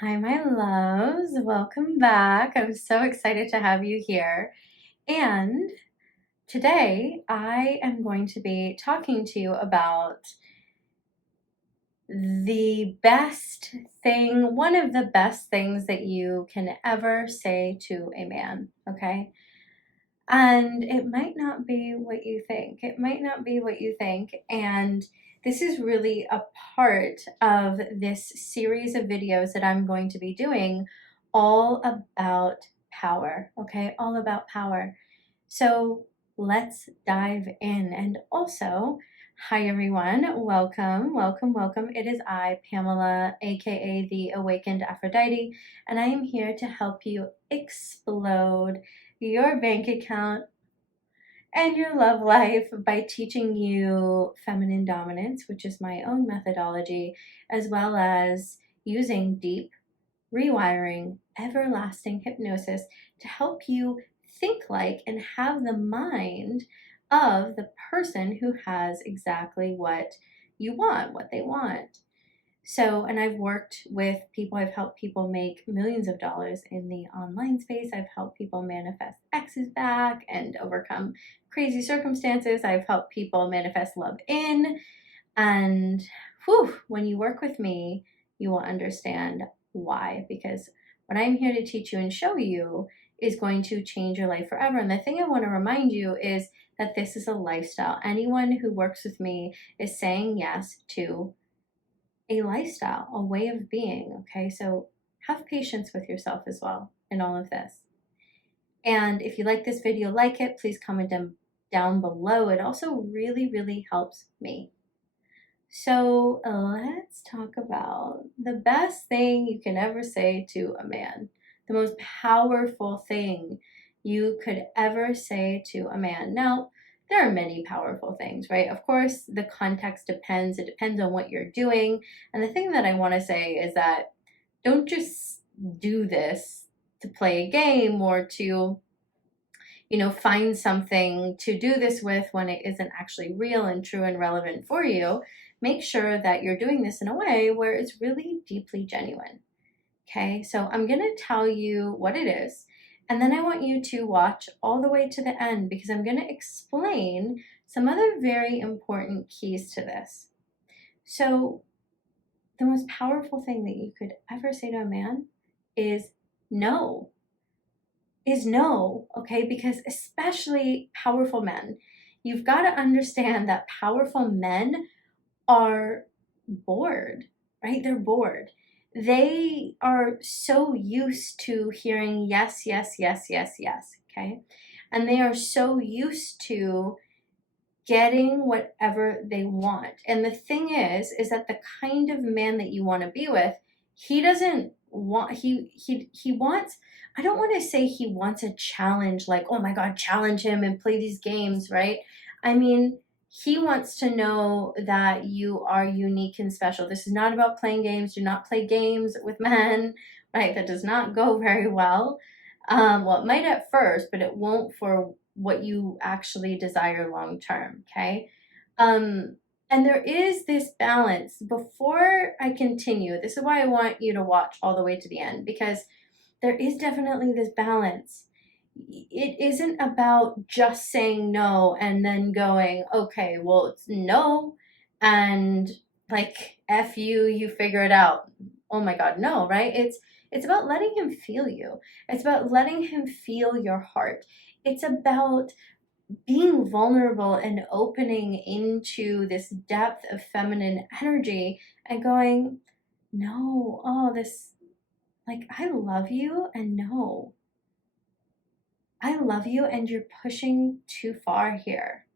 Hi, my loves. Welcome back. I'm so excited to have you here. And today I am going to be talking to you about the best thing, one of the best things that you can ever say to a man, okay? And it might not be what you think. It might not be what you think. And this is really a part of this series of videos that I'm going to be doing all about power, okay? All about power. So let's dive in. And also, hi everyone. Welcome, welcome, welcome. It is I, Pamela, aka the Awakened Aphrodite, and I am here to help you explode your bank account and your love life by teaching you feminine dominance, which is my own methodology, as well as using deep rewiring, everlasting hypnosis to help you think like and have the mind of the person who has exactly what you want, what they want. So, and I've worked with people, I've helped people make millions of dollars in the online space. I've helped people manifest exes back and overcome crazy circumstances. I've helped people manifest love in. And whew, when you work with me, you will understand why. Because what I'm here to teach you and show you is going to change your life forever. And the thing I want to remind you is that this is a lifestyle. Anyone who works with me is saying yes to a lifestyle, a way of being, okay? So have patience with yourself as well in all of this. And if you like this video, like it, please comment down below. It also really, really helps me. So let's talk about the best thing you can ever say to a man. The most powerful thing you could ever say to a man. Now, there are many powerful things, right? Of course, the context depends. It depends on what you're doing. And the thing that I want to say is that don't just do this to play a game or to, find something to do this with when it isn't actually real and true and relevant for you. Make sure that you're doing this in a way where it's really deeply genuine. Okay, so I'm going to tell you what it is, and then I want you to watch all the way to the end because I'm going to explain some other very important keys to this. So, the most powerful thing that you could ever say to a man is no. Is no, okay? Because especially powerful men, you've got to understand that powerful men are bored, right? They're bored. They are so used to hearing yes, yes, yes, yes, yes, okay? And they are so used to getting whatever they want. And the thing is that the kind of man that you want to be with, he doesn't want he wants, I don't want to say he wants a challenge, like, oh my god, challenge him and play these games, right? I mean, he wants to know that you are unique and special. This is not about playing games. Do not play games with men, right? That does not go very well. Well, it might at first, but it won't for what you actually desire long term, okay? And there is this balance. Before I continue, this is why I want you to watch all the way to the end, because there is definitely this balance. It isn't about just saying no and then going, okay, well, it's no, and like, F you, you figure it out. Oh my God, no, right? It's about letting him feel you. It's about letting him feel your heart. It's about being vulnerable and opening into this depth of feminine energy and going, no, oh, this, like, I love you, and no, I love you, and you're pushing too far here.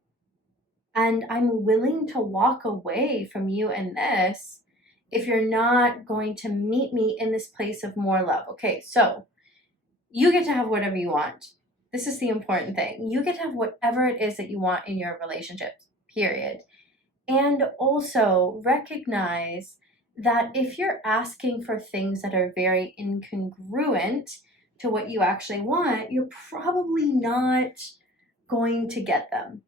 And I'm willing to walk away from you in this if you're not going to meet me in this place of more love. Okay, so you get to have whatever you want. This is the important thing. You get to have whatever it is that you want in your relationship, period. And also recognize that if you're asking for things that are very incongruent to what you actually want, you're probably not going to get them.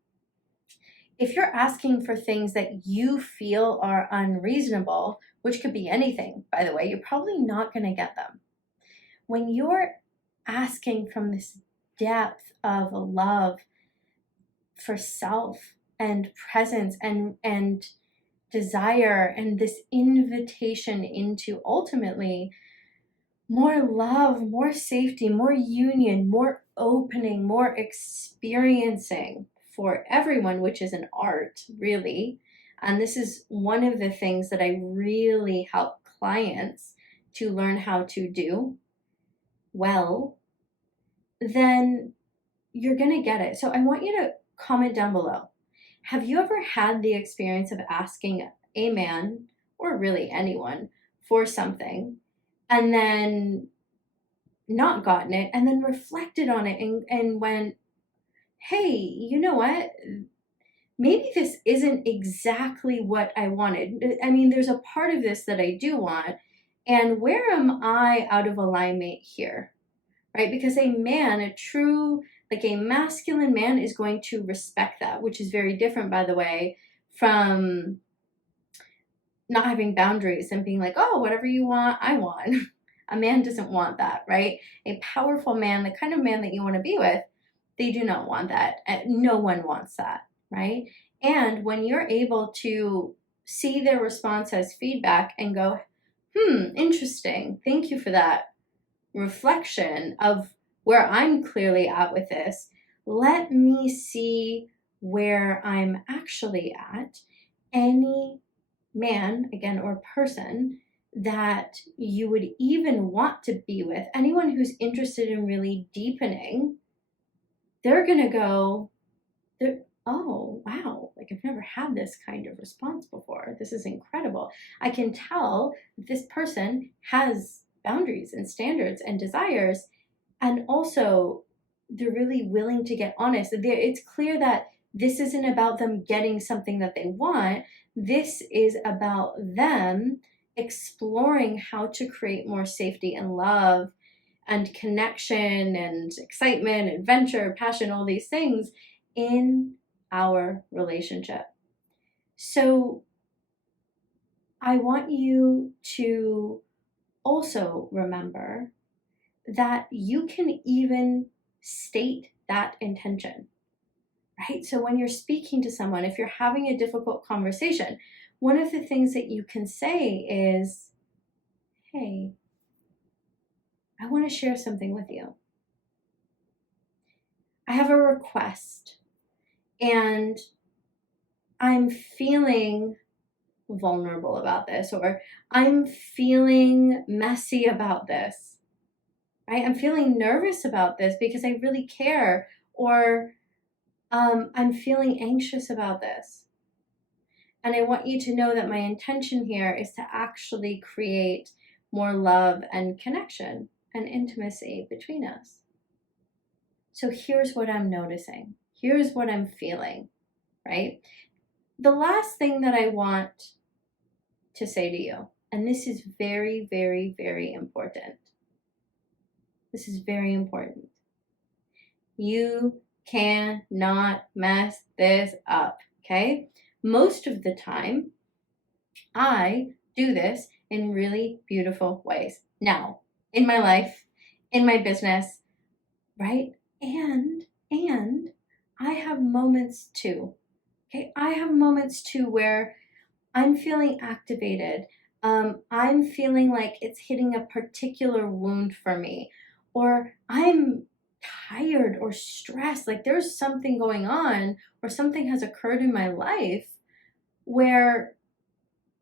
if you're asking for things that you feel are unreasonable, which could be anything, by the way, you're probably not going to get them. When you're asking from this depth of love for self and presence and desire and this invitation into ultimately more love, more safety, more union, more opening, more experiencing for everyone, which is an art, really. And this is one of the things that I really help clients to learn how to do well, then you're going to get it. So I want you to comment down below. Have you ever had the experience of asking a man, or really anyone, for something and then not gotten it and then reflected on it and went, hey, you know what? Maybe this isn't exactly what I wanted. I mean, there's a part of this that I do want. And where am I out of alignment here? Right? Because a man, a true, like a masculine man, is going to respect that, which is very different, by the way, from not having boundaries and being like, oh, whatever you want, I want. A man doesn't want that, right? A powerful man, the kind of man that you want to be with, they do not want that. No one wants that, right? And when you're able to see their response as feedback and go, interesting, thank you for that reflection of where I'm clearly at with this. Let me see where I'm actually at. Any man, again, or person that you would even want to be with, anyone who's interested in really deepening, they're going to go, oh, wow, like I've never had this kind of response before. This is incredible. I can tell this person has boundaries and standards and desires, and also they're really willing to get honest. It's clear that this isn't about them getting something that they want. This is about them exploring how to create more safety and love and connection and excitement, adventure, passion, all these things in our relationship. So I want you to also remember that you can even state that intention, right? So when you're speaking to someone, if you're having a difficult conversation, one of the things that you can say is, hey, I want to share something with you. I have a request and I'm feeling vulnerable about this, or I'm feeling messy about this, right? I'm feeling nervous about this because I really care, or I'm feeling anxious about this. And I want you to know that my intention here is to actually create more love and connection and intimacy between us. So here's what I'm noticing. Here's what I'm feeling, right? The last thing that I want to say to you, and this is very, very, very important. This is very important. You cannot mess this up, okay? Most of the time, I do this in really beautiful ways. Now, in my life, in my business, right? And I have moments too, okay? I have moments too where I'm feeling activated. I'm feeling like it's hitting a particular wound for me, or I'm tired or stressed, like there's something going on or something has occurred in my life where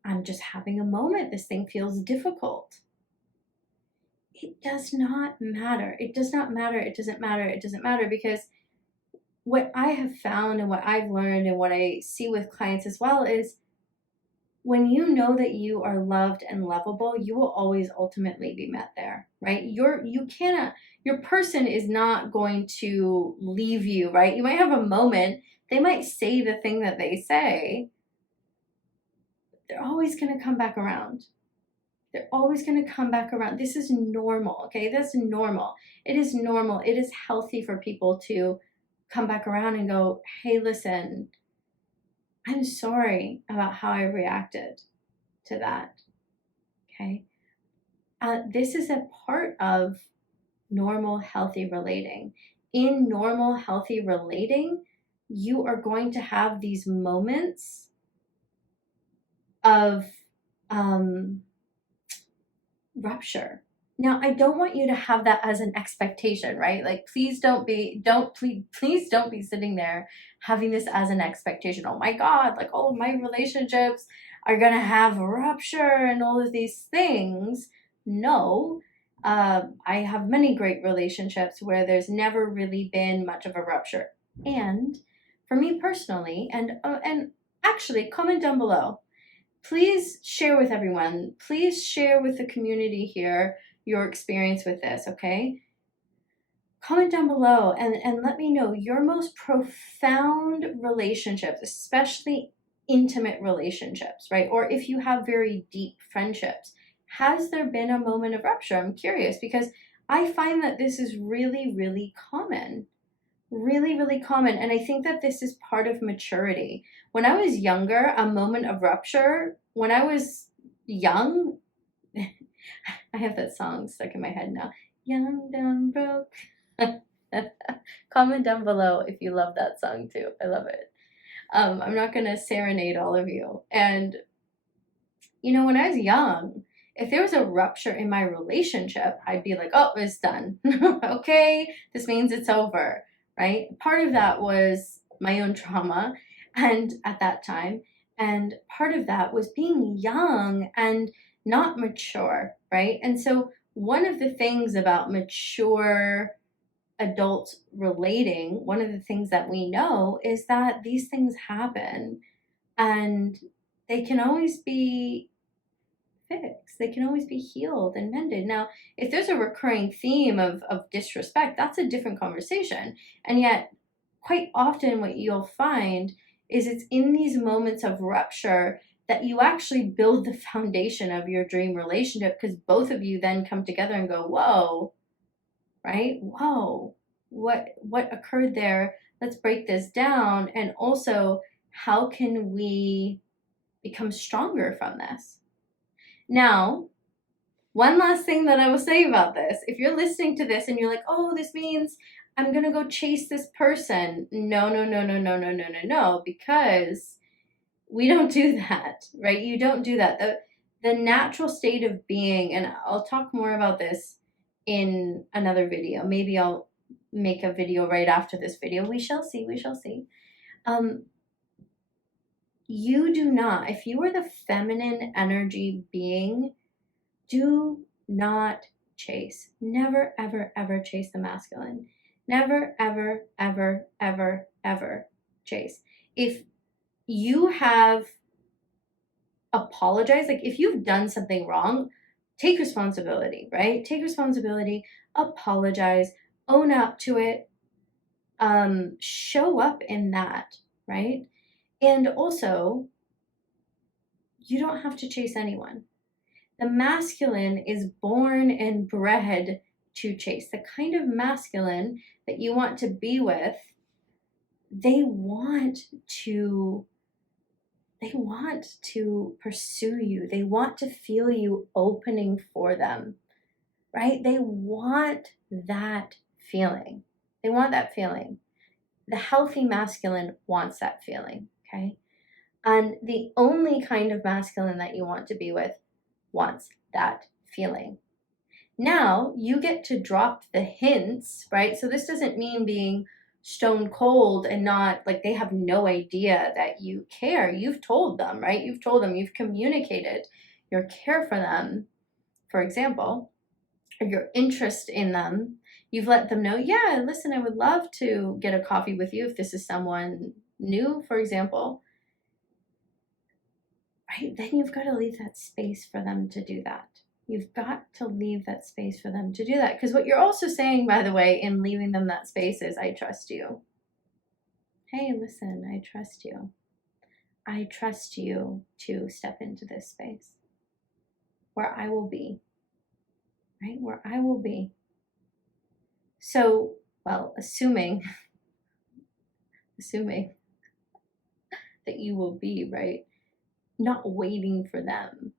I'm just having a moment. This thing feels difficult. It does not matter. It does not matter. It doesn't matter. It doesn't matter, because what I have found and what I've learned and what I see with clients as well is when you know that you are loved and lovable, you will always ultimately be met there, right? Your person is not going to leave you, right? You might have a moment. They might say the thing that they say. They're always going to come back around. They're always going to come back around. This is normal, okay? That's normal. It is normal. It is healthy for people to come back around and go, hey, listen, I'm sorry about how I reacted to that. Okay. This is a part of normal, healthy relating. In normal, healthy relating, you are going to have these moments of rupture. Now, I don't want you to have that as an expectation, right? Like, please don't be sitting there having this as an expectation. Oh my God, like all of my relationships are gonna have a rupture and all of these things. No, I have many great relationships where there's never really been much of a rupture. And for me personally, and actually, comment down below. Please share with everyone. Please share with the community here your experience with this, okay? Comment down below and let me know your most profound relationships, especially intimate relationships, right? Or if you have very deep friendships. Has there been a moment of rupture? I'm curious because I find that this is really, really common. Really, really common. And I think that this is part of maturity. When I was younger, a moment of rupture, when I was young, I have that song stuck in my head now. Young, dumb, broke. Comment down below if you love that song too. I love it. I'm not going to serenade all of you. And, you know, when I was young, if there was a rupture in my relationship, I'd be like, oh, it's done. Okay, this means it's over. Right? Part of that was my own trauma and at that time, and part of that was being young and not mature, right? And so one of the things about mature adults relating, one of the things that we know is that these things happen and they can always be fixed. They can always be healed and mended. Now, if there's a recurring theme of disrespect, that's a different conversation. And yet, quite often, what you'll find is it's in these moments of rupture that you actually build the foundation of your dream relationship because both of you then come together and go, whoa, right? Whoa, what occurred there? Let's break this down. And also, how can we become stronger from this? Now, one last thing that I will say about this, if you're listening to this and you're like, oh, this means I'm going to go chase this person. No, no, no, no, no, no, no, no, no, because we don't do that, right? You don't do that. The natural state of being, and I'll talk more about this in another video. Maybe I'll make a video right after this video. We shall see. We shall see. You do not, if you are the feminine energy being, do not chase. Never, ever, ever chase the masculine. Never, ever, ever, ever, ever chase. If you have apologized, like if you've done something wrong, take responsibility, right? Take responsibility, apologize, own up to it, show up in that, right? And also, you don't have to chase anyone. The masculine is born and bred to chase. The kind of masculine that you want to be with, they want to pursue you. They want to feel you opening for them, right? They want that feeling. They want that feeling. The healthy masculine wants that feeling, okay? And the only kind of masculine that you want to be with wants that feeling. Now you get to drop the hints, right? So this doesn't mean being stone cold and not like they have no idea that you care. You've told them, right? You've told them, you've communicated your care for them, for example, or your interest in them. You've let them know, yeah, listen, I would love to get a coffee with you if this is someone new, for example. Right? Then you've got to leave that space for them to do that. You've got to leave that space for them to do that. Because what you're also saying, by the way, in leaving them that space is, I trust you. Hey, listen, I trust you. I trust you to step into this space where I will be, right? Where I will be. So, well, assuming that you will be, right? Not waiting for them,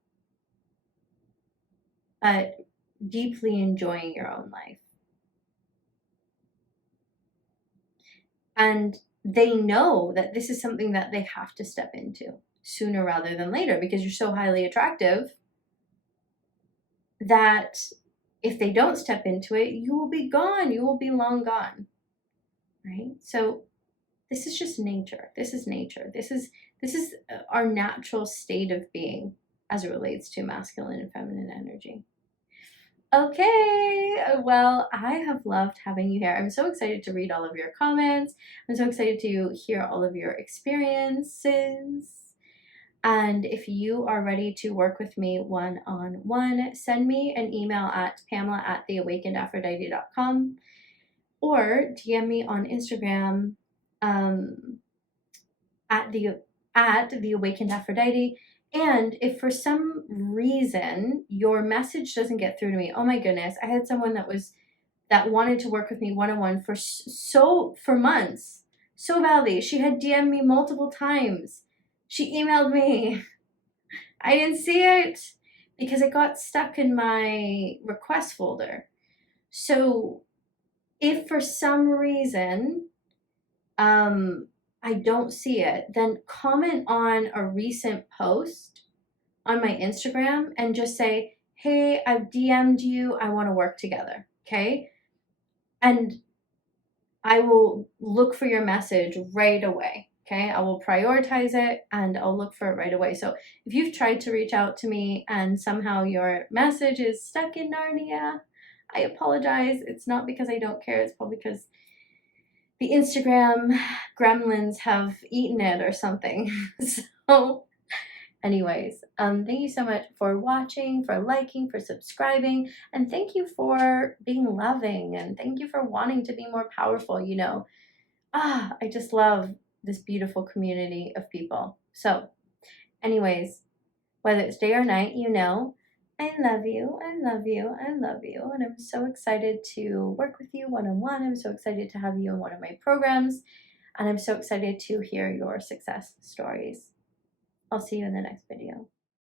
but deeply enjoying your own life. And they know that this is something that they have to step into sooner rather than later, because you're so highly attractive that if they don't step into it, you will be gone. You will be long gone, right? So this is just nature. This is nature. This is our natural state of being as it relates to masculine and feminine energy. Okay, well, I have loved having you here. I'm so excited to read all of your comments. I'm so excited to hear all of your experiences. And if you are ready to work with me one-on-one, send me an email at pamela@theawakenedaphrodite.com or DM me on Instagram at the Awakened Aphrodite. And if for some reason your message doesn't get through to me, oh my goodness, I had someone that wanted to work with me one-on-one for months, so badly. She had DM'd me multiple times. She emailed me. I didn't see it because it got stuck in my request folder. So if for some reason I don't see it, then comment on a recent post on my Instagram and just say, hey, I've DM'd you, I want to work together, okay? And I will look for your message right away, okay? I will prioritize it and I'll look for it right away. So if you've tried to reach out to me and somehow your message is stuck in Narnia, I apologize. It's not because I don't care, it's probably because the Instagram gremlins have eaten it or something. So anyways, thank you so much for watching, for liking, for subscribing, and thank you for being loving, and thank you for wanting to be more powerful. You know, I just love this beautiful community of people. So anyways, whether it's day or night, you know, I love you, I love you, I love you, and I'm so excited to work with you one-on-one. I'm so excited to have you in one of my programs, and I'm so excited to hear your success stories. I'll see you in the next video.